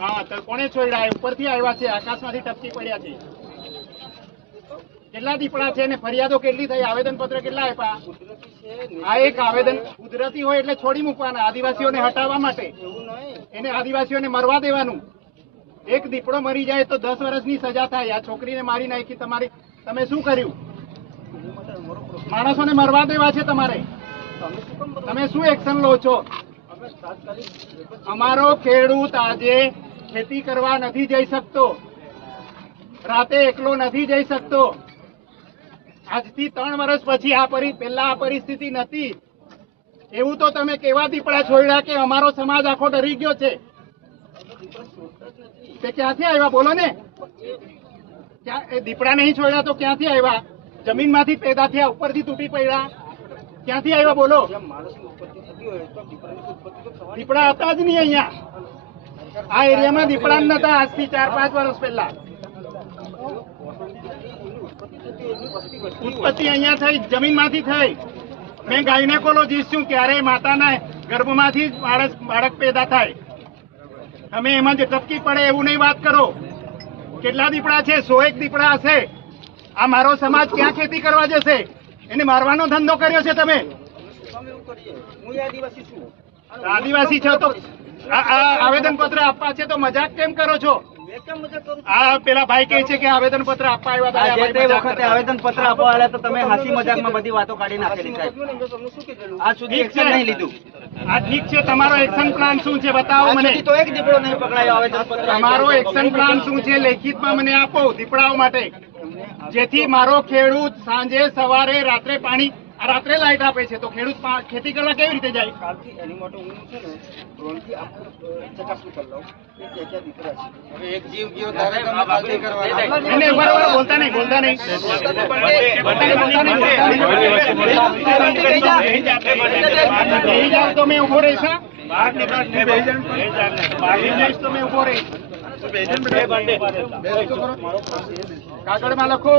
हाँ तो कोने छोड्या उपरथी आव्या छे आकाशमांथी टपकी पड्या छे કેટલા દીપડા છે ને ફરિયાદો કેટલી થઈ આવેદન પત્ર કેટલા આપ્યા આ એક આવેદન કુદરતી હોય એટલે છોડી મૂકવાના આદિવાસીઓને હટાવવા માટે એને આદિવાસીઓને મરવા દેવાનું એક દીપડો મરી જાય તો 10 વર્ષની સજા થાય આ છોકરીને મારી નાખી તમારી તમે શું કર્યું માણસોને મરવા દેવા છે તમારે તમે શું એક્શન લો છો અમારો ખેડૂત આજે ખેતી કરવા નથી જઈ શકતો રાતે એકલો નથી જઈ શકતો આજથી 3 વર્ષ પછી પહેલા આ પરિસ્થિતિ નથી એવું તો તમે કેવા દીપડા છોડ્યા કે અમારો સમાજ આખો ડરી ગયો છે તે ક્યાંથી આવ્યા બોલો ને क्या દીપડા નહીં છોડ્યા તો ક્યાંથી આવ્યા જમીનમાંથી પેદા થયા ઉપરથી તૂટી પડ્યા ક્યાંથી આવ્યા બોલો દીપડા હતા જ નહીં અહીંયા આ એરિયામાં દીપડા નતા આજથી 4-5 વર્ષ પહેલા उत्पत्ति अहींया थई जमीनमांथी थई मैं गायनेकोलॉजिस्ट छुं क्यारे माताना गर्भमांथी बाळक पैदा थाय तमे एमां जे टपकी पड़े एवुं नहीं वात करो केटला दीपड़ा छे 101 दीपड़ा हशे आ मारो समाज क्यां खेती करवा जशे एने मारवानो धंधो कर्यो छे तमे आदिवासी छो तो आवेदन पत्र आपवा छे तो मजाक केम करो छो પેલા ભાઈ કહે છે કે આવેદન પત્ર આપવા આવ્યા હતા જે તે વખતે આવેદન પત્ર આપવા આવ્યા તો તમે હાસી મજાકમાં બધી વાતો કાઢી નાખેલી સાહેબ આ સુધી એક્શન નહીં લીધું આ ઠીક છે તમારો એક્શન પ્લાન શું છે બતાવો મને તો એક દીપડો નહીં પકડાયો આવેદન પત્ર તમારો એક્શન પ્લાન શું છે લેખિતમાં મને આપો દીપડાઓ માટે જેથી મારો ખેડૂત સાંજે સવારે રાત્રે પાણી રાત્રે લાઈટ આપે છે તો ખેડૂત ખેતી કરવા કેવી રીતે જાય કાલથી એની માટે હું છે ને ડ્રોનથી આખું ચકાસણી કરી લઉં કે ક્યાં દીપડા છે હવે એક જીવ ગયો ત્યારે તમે બાકી કરવા એને બરાબર બોલતા નહીં જાવ તો મેં ઉભો રહીશ બહાર નીકળ તો મેં ઉભો રહીશ કાગળમાં લખો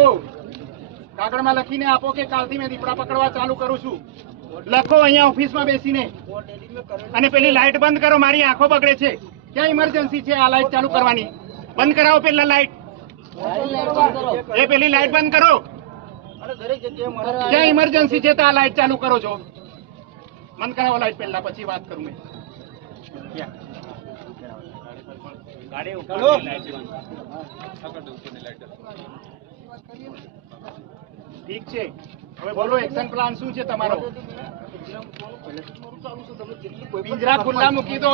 કાગળમાં લખીને આપો કે કાલથી મેં દીપડા પકડવા ચાલુ કરું છું લખો અહીંયા ઓફિસમાં બેસીને અને પેલી લાઈટ બંધ કરો મારી આંખો બગડે છે ક્યાં ઇમરજન્સી છે આ લાઈટ ચાલુ કરવાની બંધ કરાવો પેલા લાઈટ એ પેલી લાઈટ બંધ કરો ક્યાં ઇમરજન્સી છે તો આ લાઈટ ચાલુ કરો છો બંધ કરાવો લાઈટ પહેલા પછી વાત કરું મેં ગાડી ઉપર ठीक है હવે બોલો એક્શન પ્લાન શું છે તમારો પિંજરા ખુલ્લા મૂકી દો